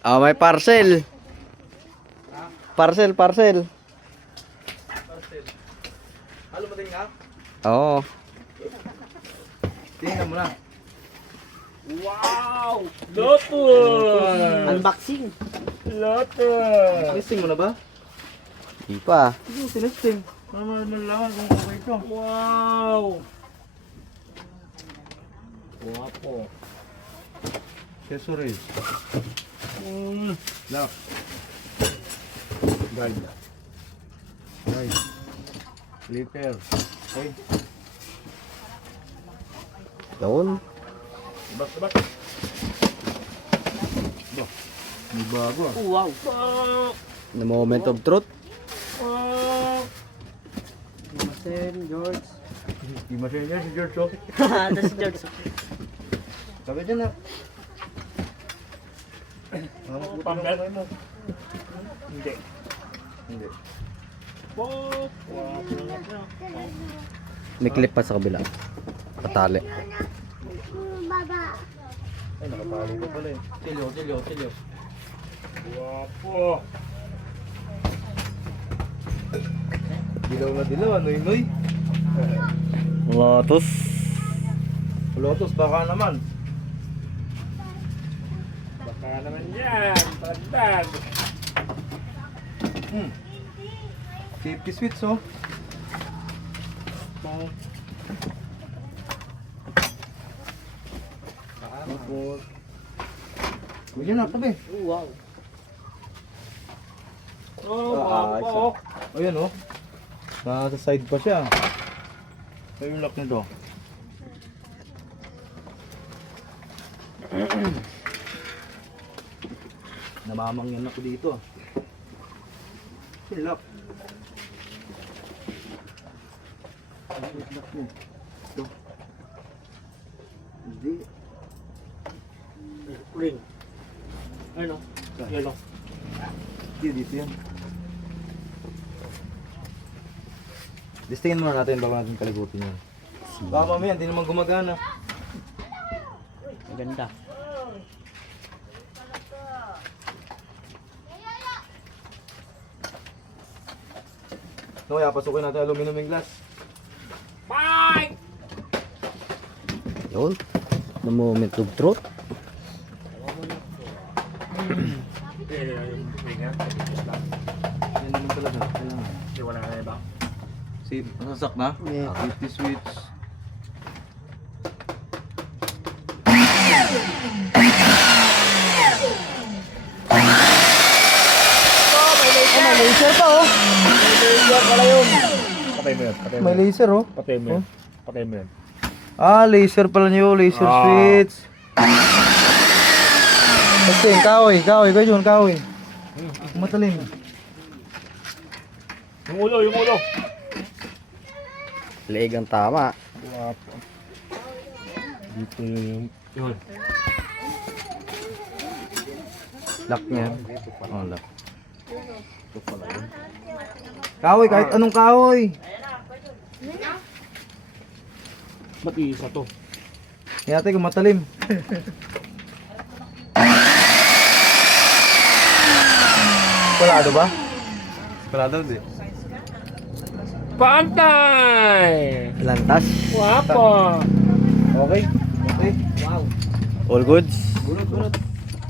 Ah, may parcel. Parcel. Halo mo din nga? Oo. Tingnan mo na. Wow! Loto! Unboxing. Loto! Testing mo na ba? Di pa. Sige, tinesting. Malaman kung okay ito. Wow! Guwapo. Accessories. Lock. Guide. Clipper. Okay. Yun. Bak. May bago ah. Wow. The moment of truth. Wow! Master George. Di masaya niya si George oh. Ito si George. Sabi dyan na. Pambel mo. Hindi. Hindi. Wow! May clip pa sa kabila. Patali. Ay, nakapali ko pala eh. Silyo. Guwapo! Dilaw na, noy. Lotus. Lotus, baka naman. Baka naman yan! Pagdag! Safety switch oh. Tapos Bigyan na tabi. Wow. Oh, guwapo! Ayan oh. Nasa side pa siya. Ito yung lock nito. Namamangyan ako dito. Yung lock. Ano yung lock mo? Ito. Hindi. Ring. Ano? Yellow. Hindi, dito yan. Listingin muna natin bago natin kaligutin yan. Baka mamaya hindi naman gumagana. Maganda. No, kaya pasukin natin aluminum yung glass. Bye! Yun. The moment of truth. Yan naman talaga. Kailangan. Hindi wala na iba. Si, masasak na? Yeah. Safety switch. May laser pa oh. Patay mo yan. May laser oh. Patay mo yan. Patay mo yan. Ah, laser pala niyo. Laser Ah. switch. Kasi, kahoy. Kayo yun, kahoy. Matalim. Yung ulo. Leeg ang tama. Guwapo. Dito yun. Lock niya. Oh, lock. Kahoy, kahit anong kahoy. Ba't isa to? Kaya natin kung matalim. Palado ba? Palado hindi. Pantay! Lantas. Guwapo! Okay. Wow. All goods. Bunot.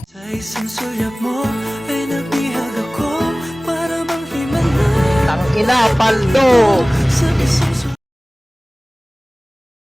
Sa isang sulyap mo ay nabihag ako para bang himala. Tangina, paldo.